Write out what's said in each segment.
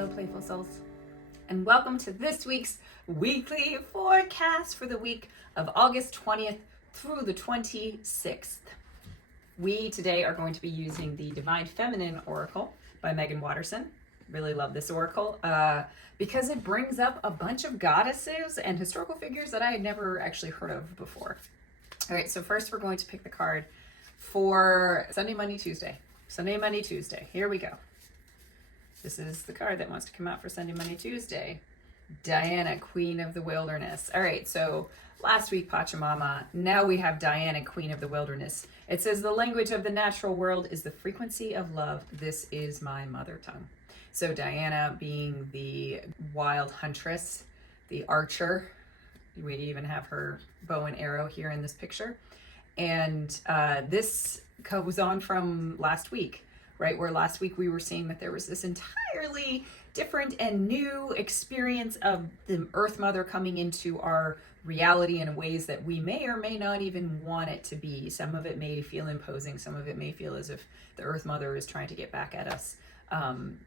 Hello, Playful Souls, and welcome to this week's weekly forecast for the week of August 20th through the 26th. We today are going to be using the Divine Feminine Oracle by Megan Watterson. Really love this oracle because it brings up a bunch of goddesses and historical figures that I had never actually heard of before. All right, so first we're going to pick the card for Sunday, Monday, Tuesday. Sunday, Monday, Tuesday. Here we go. This is the card that wants to come out for Sunday, Monday, Tuesday. Diana, Queen of the Wilderness. All right, so last week, Pachamama. Now we have Diana, Queen of the Wilderness. It says, the language of the natural world is the frequency of love. This is my mother tongue. So Diana being the wild huntress, the archer. We even have her bow and arrow here in this picture. And this goes on from last week, right? Where last week we were seeing that there was this entirely different and new experience of the Earth Mother coming into our reality in ways that we may or may not even want it to be. Some of it may feel imposing. Some of it may feel as if the Earth Mother is trying to get back at us.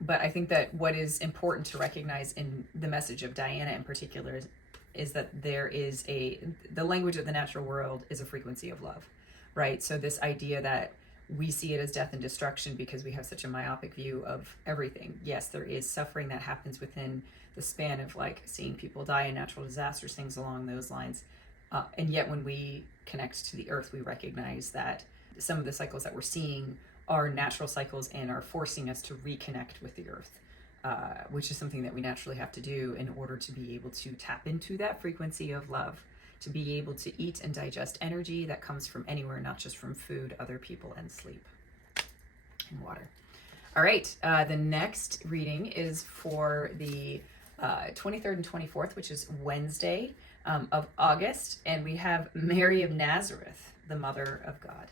But I think that what is important to recognize in the message of Diana in particular is that there is the language of the natural world is a frequency of love, right? So this idea that we see it as death and destruction because we have such a myopic view of everything. Yes, there is suffering that happens within the span of like seeing people die in natural disasters, things along those lines. And yet when we connect to the earth, we recognize that some of the cycles that we're seeing are natural cycles and are forcing us to reconnect with the earth, which is something that we naturally have to do in order to be able to tap into that frequency of love, to be able to eat and digest energy that comes from anywhere, not just from food, other people, and sleep, and water. All right, the next reading is for the 23rd and 24th, which is Wednesday of August, and we have Mary of Nazareth, the Mother of God.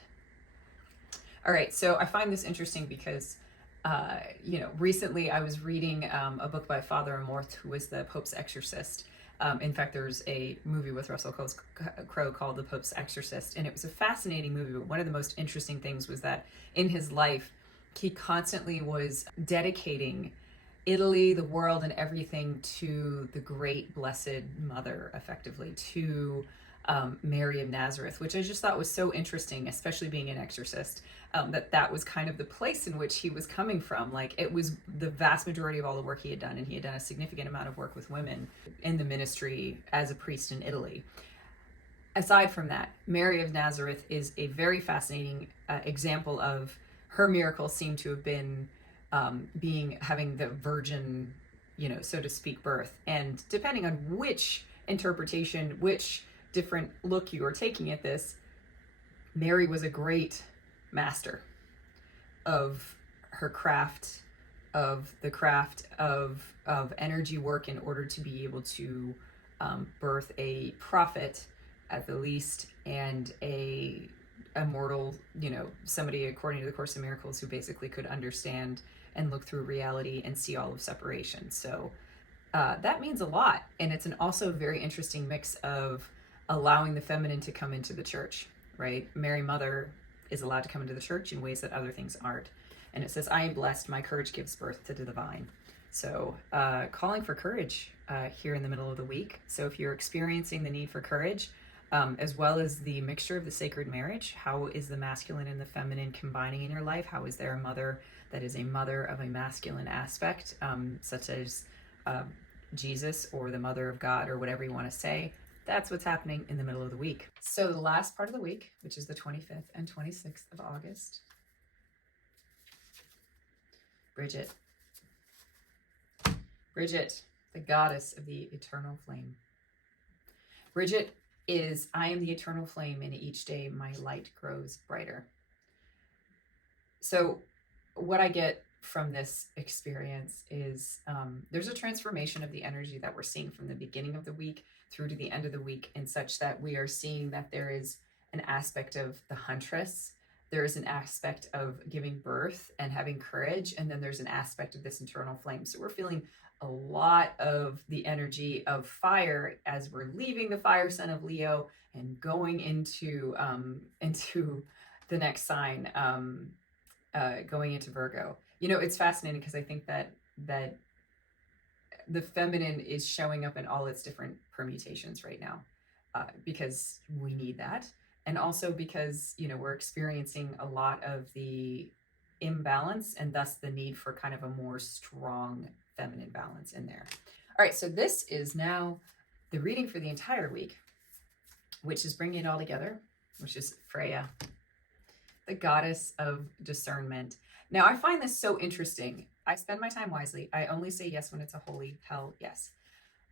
All right, so I find this interesting because recently I was reading a book by Father Amorth, who was the Pope's exorcist. In fact, there's a movie with Russell Crowe called The Pope's Exorcist, and it was a fascinating movie. But one of the most interesting things was that in his life, he constantly was dedicating Italy, the world, and everything to the great Blessed Mother, effectively, to Mary of Nazareth, which I just thought was so interesting, especially being an exorcist, that was kind of the place in which he was coming from. Like, it was the vast majority of all the work he had done, and he had done a significant amount of work with women in the ministry as a priest in Italy. Aside from that, Mary of Nazareth is a very fascinating example of her miracle seemed to have been having the virgin, so to speak, birth. And depending on which interpretation, which different look you are taking at this, Mary was a great master of her craft, of the craft of energy work in order to be able to birth a prophet at the least, and a mortal, somebody according to the Course of Miracles who basically could understand and look through reality and see all of separation. So that means a lot. And it's an also very interesting mix of allowing the feminine to come into the church, right? Mary Mother is allowed to come into the church in ways that other things aren't. And it says, I am blessed, my courage gives birth to the divine. So calling for courage here in the middle of the week. So if you're experiencing the need for courage, as well as the mixture of the sacred marriage, how is the masculine and the feminine combining in your life? How is there a mother that is a mother of a masculine aspect, such as Jesus or the Mother of God or whatever you want to say? That's what's happening in the middle of the week. So the last part of the week, which is the 25th and 26th of August, Bridget. Bridget, the goddess of the eternal flame. Bridget is, I am the eternal flame, and each day my light grows brighter. So what I get from this experience is there's a transformation of the energy that we're seeing from the beginning of the week through to the end of the week, in such that we are seeing that there is an aspect of the huntress, there is an aspect of giving birth and having courage, and then there's an aspect of this internal flame. So we're feeling a lot of the energy of fire as we're leaving the fire sign of Leo and going into the next sign, going into Virgo. It's fascinating because I think that the feminine is showing up in all its different permutations right now, because we need that. And also because, we're experiencing a lot of the imbalance and thus the need for kind of a more strong feminine balance in there. All right, so this is now the reading for the entire week, which is bringing it all together, which is Freya, the goddess of discernment. Now, I find this so interesting. I spend my time wisely. I only say yes when it's a holy hell yes.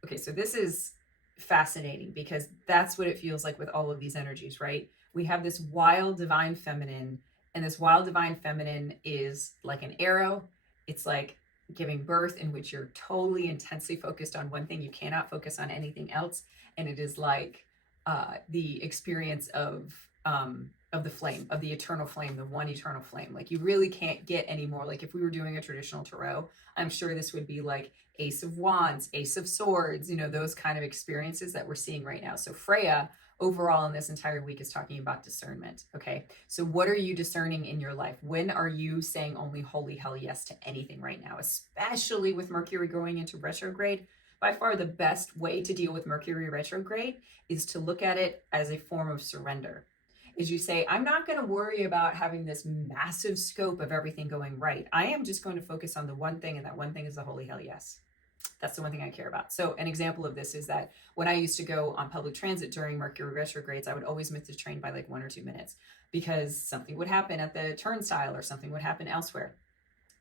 Okay, so this is fascinating because that's what it feels like with all of these energies, right? We have this wild divine feminine, and this wild divine feminine is like an arrow. It's like giving birth, in which you're totally intensely focused on one thing. You cannot focus on anything else. And it is like the experience of the flame, of the eternal flame, the one eternal flame. Like, you really can't get any more. Like, if we were doing a traditional tarot, I'm sure this would be like Ace of Wands, Ace of Swords, those kind of experiences that we're seeing right now. So Freya, overall in this entire week, is talking about discernment. Okay, so what are you discerning in your life? When are you saying only holy hell yes to anything right now, especially with Mercury going into retrograde? By far the best way to deal with Mercury retrograde is to look at it as a form of surrender. Is you say, I'm not going to worry about having this massive scope of everything going right. I am just going to focus on the one thing, and that one thing is the holy hell yes. That's the one thing I care about. So an example of this is that when I used to go on public transit during Mercury retrogrades, I would always miss the train by like 1 or 2 minutes because something would happen at the turnstile or something would happen elsewhere.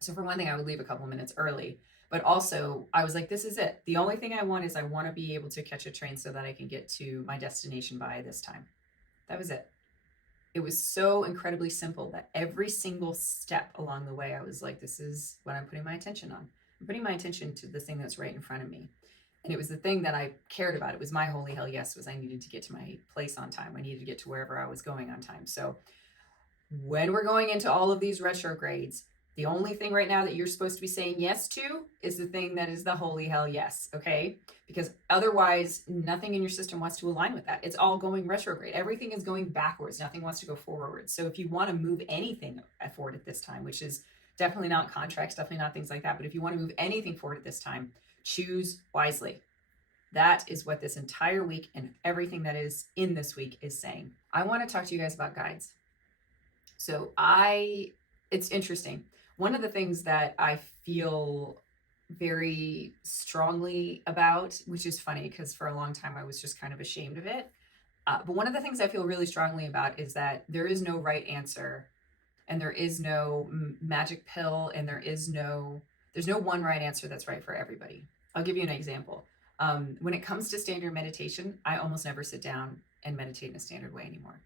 So for one thing, I would leave a couple minutes early. But also, I was like, this is it. The only thing I want is I want to be able to catch a train so that I can get to my destination by this time. That was it. It was so incredibly simple that every single step along the way, I was like, this is what I'm putting my attention on. I'm putting my attention to the thing that's right in front of me. And it was the thing that I cared about. It was my holy hell yes, was I needed to get to my place on time. I needed to get to wherever I was going on time. So when we're going into all of these retrogrades, the only thing right now that you're supposed to be saying yes to is the thing that is the holy hell yes, okay? Because otherwise, nothing in your system wants to align with that. It's all going retrograde. Everything is going backwards. Nothing wants to go forward. So if you want to move anything forward at this time, which is definitely not contracts, definitely not things like that, but if you want to move anything forward at this time, choose wisely. That is what this entire week and everything that is in this week is saying. I want to talk to you guys about guides. So it's interesting. One of the things that I feel very strongly about, which is funny because for a long time I was just kind of ashamed of it. But one of the things I feel really strongly about is that there is no right answer, and there is no magic pill, and there's no one right answer that's right for everybody. I'll give you an example. When it comes to standard meditation, I almost never sit down and meditate in a standard way anymore.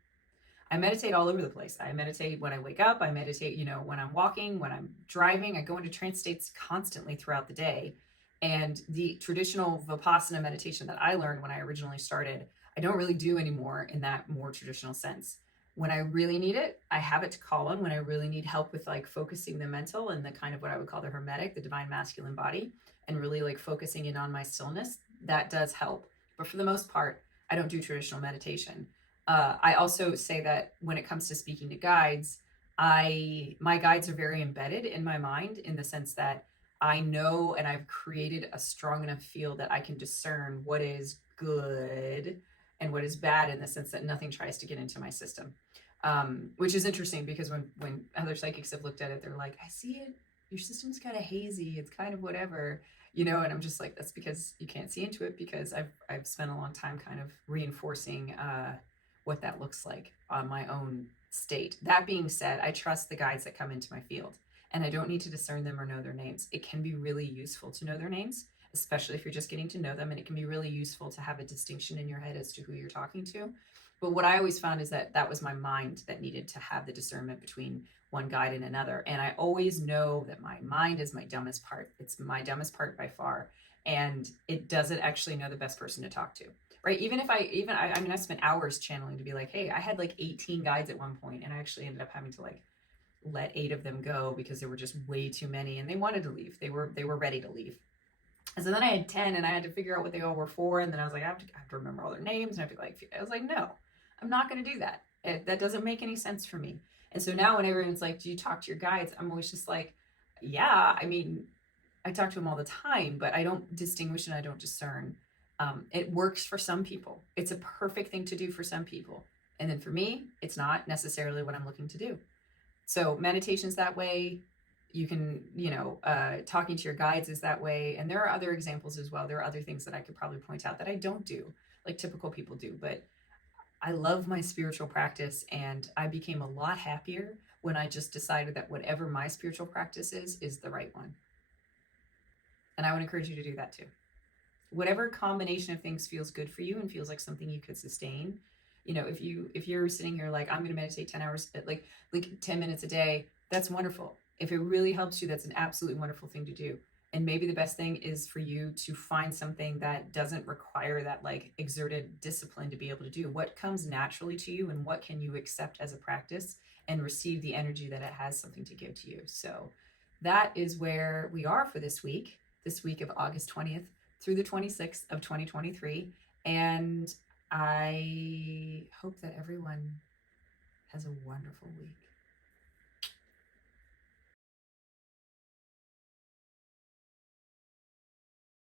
I meditate all over the place. I meditate when I wake up. I meditate, when I'm walking, when I'm driving. I go into trance states constantly throughout the day. And the traditional Vipassana meditation that I learned when I originally started, I don't really do anymore in that more traditional sense. When I really need it, I have it to call on. When I really need help with like focusing the mental and the kind of what I would call the hermetic, the divine masculine body, and really like focusing in on my stillness, that does help. But for the most part, I don't do traditional meditation. I also say that when it comes to speaking to guides, my guides are very embedded in my mind, in the sense that I know and I've created a strong enough field that I can discern what is good and what is bad, in the sense that nothing tries to get into my system. Which is interesting because when other psychics have looked at it, they're like, I see it, your system's kind of hazy, it's kind of whatever, and I'm just like, that's because you can't see into it, because I've spent a long time kind of reinforcing what that looks like on my own state. That being said, I trust the guides that come into my field, and I don't need to discern them or know their names. It can be really useful to know their names, especially if you're just getting to know them, and it can be really useful to have a distinction in your head as to who you're talking to. But what I always found is that was my mind that needed to have the discernment between one guide and another. And I always know that my mind is my dumbest part. It's my dumbest part by far. And it doesn't actually know the best person to talk to. Right? I spent hours channeling to be like, hey, I had like 18 guides at one point, and I actually ended up having to like let 8 of them go because there were just way too many, and they wanted to leave. They were ready to leave. And so then I had 10, and I had to figure out what they all were for. And then I was like, I have to remember all their names. And I was like, no, I'm not going to do that. That doesn't make any sense for me. And so now when everyone's like, do you talk to your guides? I'm always just like, yeah, I talk to them all the time, but I don't distinguish and I don't discern. It works for some people. It's a perfect thing to do for some people. And then for me, it's not necessarily what I'm looking to do. So meditation's that way. You can, talking to your guides is that way. And there are other examples as well. There are other things that I could probably point out that I don't do, like typical people do. But I love my spiritual practice, and I became a lot happier when I just decided that whatever my spiritual practice is the right one. And I would encourage you to do that too. Whatever combination of things feels good for you and feels like something you could sustain. If you're sitting here like, I'm going to meditate 10 hours, like 10 minutes a day, that's wonderful. If it really helps you, that's an absolutely wonderful thing to do. And maybe the best thing is for you to find something that doesn't require that like exerted discipline to be able to do. What comes naturally to you, and what can you accept as a practice and receive the energy that it has something to give to you. So that is where we are for this week of August 20th through the 26th of 2023. And I hope that everyone has a wonderful week.